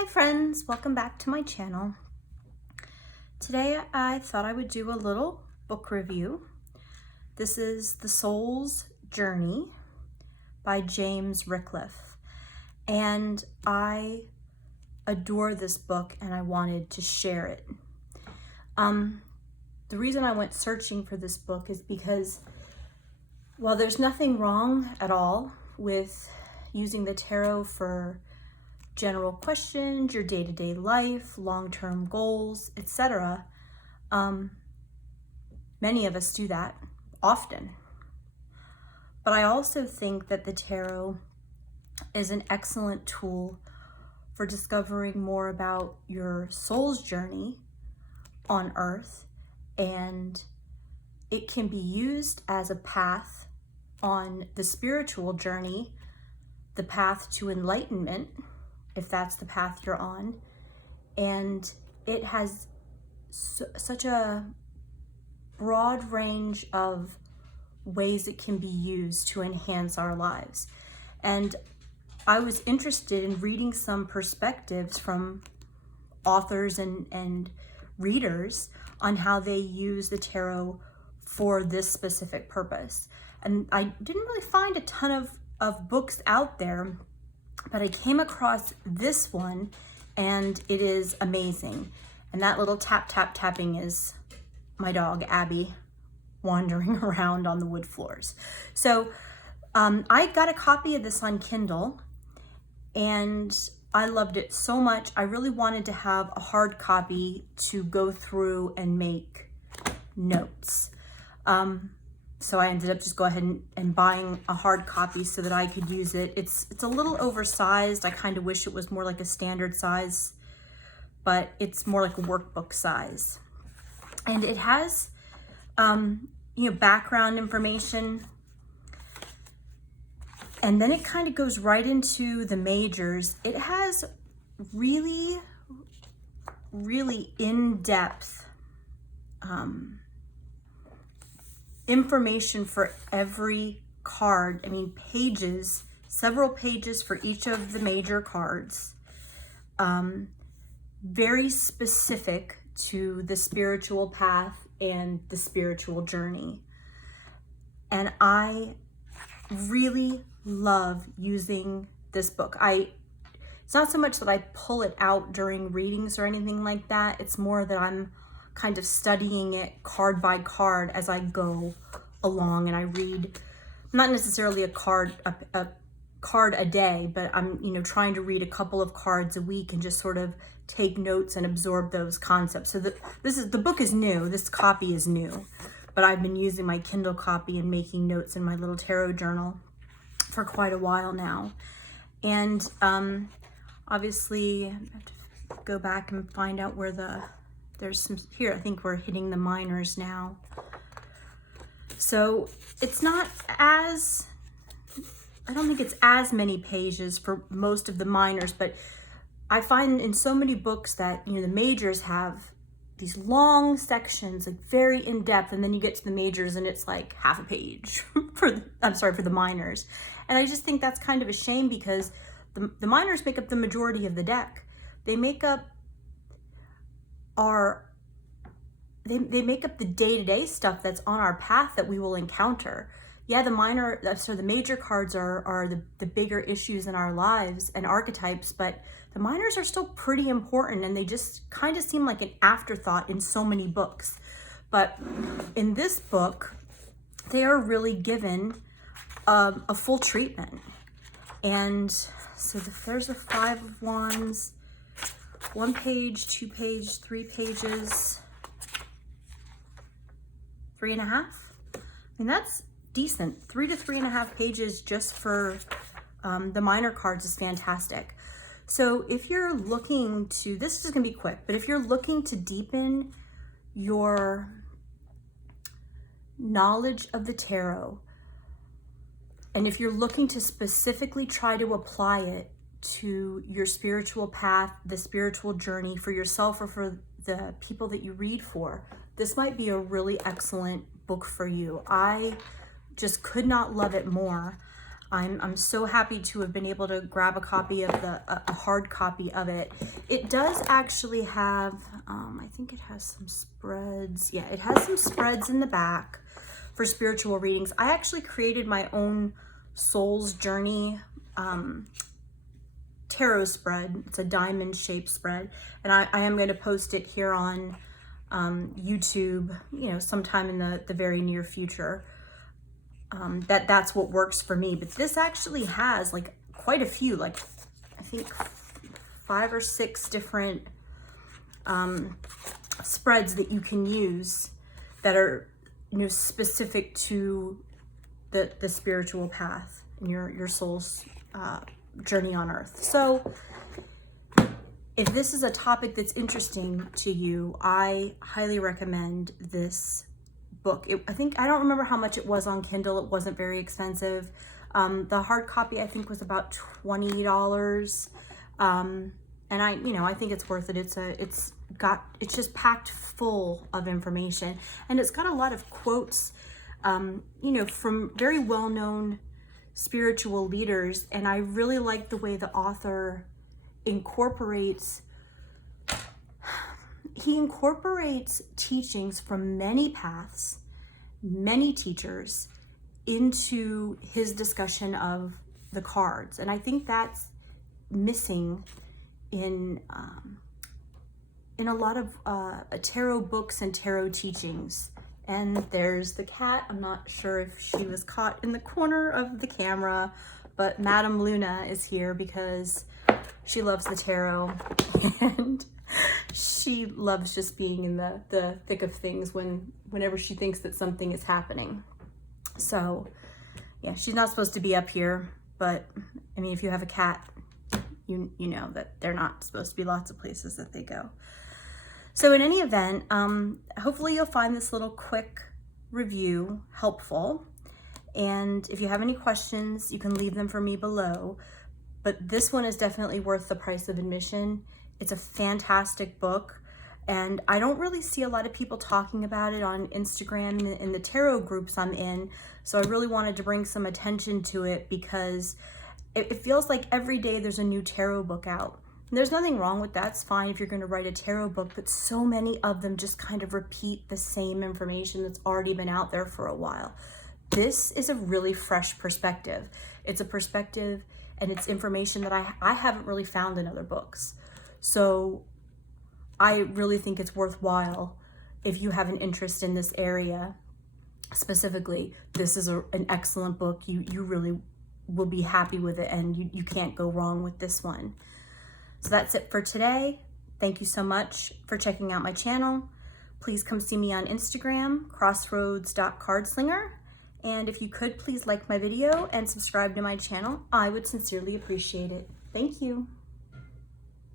Hi friends, welcome back to my channel. Today I thought I would do a little book review. This is The Soul's Journey by James Ricklef. And I adore this book and I wanted to share it. The reason I went searching for this book is because while there's nothing wrong at all with using the tarot for general questions, your day-to-day life, long-term goals, etc. Many of us do that often. But I also think that the tarot is an excellent tool for discovering more about your soul's journey on earth, and it can be used as a path on the spiritual journey, the path to enlightenment, if that's the path you're on. And it has such a broad range of ways it can be used to enhance our lives. And I was interested in reading some perspectives from authors and readers on how they use the tarot for this specific purpose. And I didn't really find a ton of books out there, but I came across this one and it is amazing. And that little tapping is my dog, Abby, wandering around on the wood floors. So I got a copy of this on Kindle and I loved it so much. I really wanted to have a hard copy to go through and make notes. So I ended up just go ahead and buying a hard copy so that I could use it. It's a little oversized. I kind of wish it was more like a standard size, but it's more like a workbook size. And it has, background information. And then it kind of goes right into the majors. It has really, really in-depth information for every card. I mean, pages, several pages for each of the major cards. Very specific to the spiritual path and the spiritual journey. And I really love using this book. It's not so much that I pull it out during readings or anything like that. It's more that I'm kind of studying it card by card as I go along, and I read not necessarily a card a day, but I'm trying to read a couple of cards a week and just sort of take notes and absorb those concepts. So the book is new, this copy is new, but I've been using my Kindle copy and making notes in my little tarot journal for quite a while now. And obviously I have to go back and find out where there's some here. I think we're hitting the minors now. So it's not as, I don't think it's as many pages for most of the minors, but I find in so many books that, the majors have these long sections, like very in depth, and then you get to the majors and it's like half a page for the minors. And I just think that's kind of a shame because the minors make up the majority of the deck. They make up they make up the day-to-day stuff that's on our path that we will encounter. Yeah, the major cards are the bigger issues in our lives and archetypes, but the minors are still pretty important, and they just kind of seem like an afterthought in so many books. But in this book, they are really given a full treatment. And so there's the Five of Wands, 1 page, 2 page, 3 pages, 3.5. I mean, that's decent. 3 to 3.5 pages just for the minor cards is fantastic. So if you're looking to, this is gonna be quick, but if you're looking to deepen your knowledge of the tarot, and if you're looking to specifically try to apply it to your spiritual path, the spiritual journey for yourself or for the people that you read for, this might be a really excellent book for you. I just could not love it more. I'm so happy to have been able to grab a copy of a hard copy of it. It does actually have, I think it has some spreads. Yeah, it has some spreads in the back for spiritual readings. I actually created my own Soul's Journey tarot spread. It's a diamond shaped spread, and I am going to post it here on YouTube, you know, sometime in the very near future. That's what works for me. But this actually has like quite a few, like I think 5 or 6 different spreads that you can use that are, you know, specific to the spiritual path and your soul's journey on earth. So if this is a topic that's interesting to you, I highly recommend this book. I don't remember how much it was on Kindle. It wasn't very expensive. The hard copy I think was about $20. And I think it's worth it. It's just packed full of information, and it's got a lot of quotes, you know, from very well-known spiritual leaders. And I really like the way the author incorporates teachings from many paths, many teachers, into his discussion of the cards. And I think that's missing in a lot of tarot books and tarot teachings. And there's the cat. I'm not sure if she was caught in the corner of the camera, but Madame Luna is here because she loves the tarot, and she loves just being in the thick of things whenever she thinks that something is happening. So yeah, she's not supposed to be up here, but I mean, if you have a cat, you know that they're not supposed to be lots of places that they go. So in any event, hopefully you'll find this little quick review helpful. And if you have any questions, you can leave them for me below. But this one is definitely worth the price of admission. It's a fantastic book, and I don't really see a lot of people talking about it on Instagram and the tarot groups I'm in. So I really wanted to bring some attention to it, because it feels like every day there's a new tarot book out. And there's nothing wrong with that. It's fine if you're going to write a tarot book, but so many of them just kind of repeat the same information that's already been out there for a while. This is a really fresh perspective. It's a perspective and it's information that I haven't really found in other books. So I really think it's worthwhile if you have an interest in this area specifically. This is an excellent book. You really will be happy with it, and you can't go wrong with this one. So that's it for today. Thank you so much for checking out my channel. Please come see me on Instagram, crossroads.cardslinger. And if you could, please like my video and subscribe to my channel. I would sincerely appreciate it. Thank you.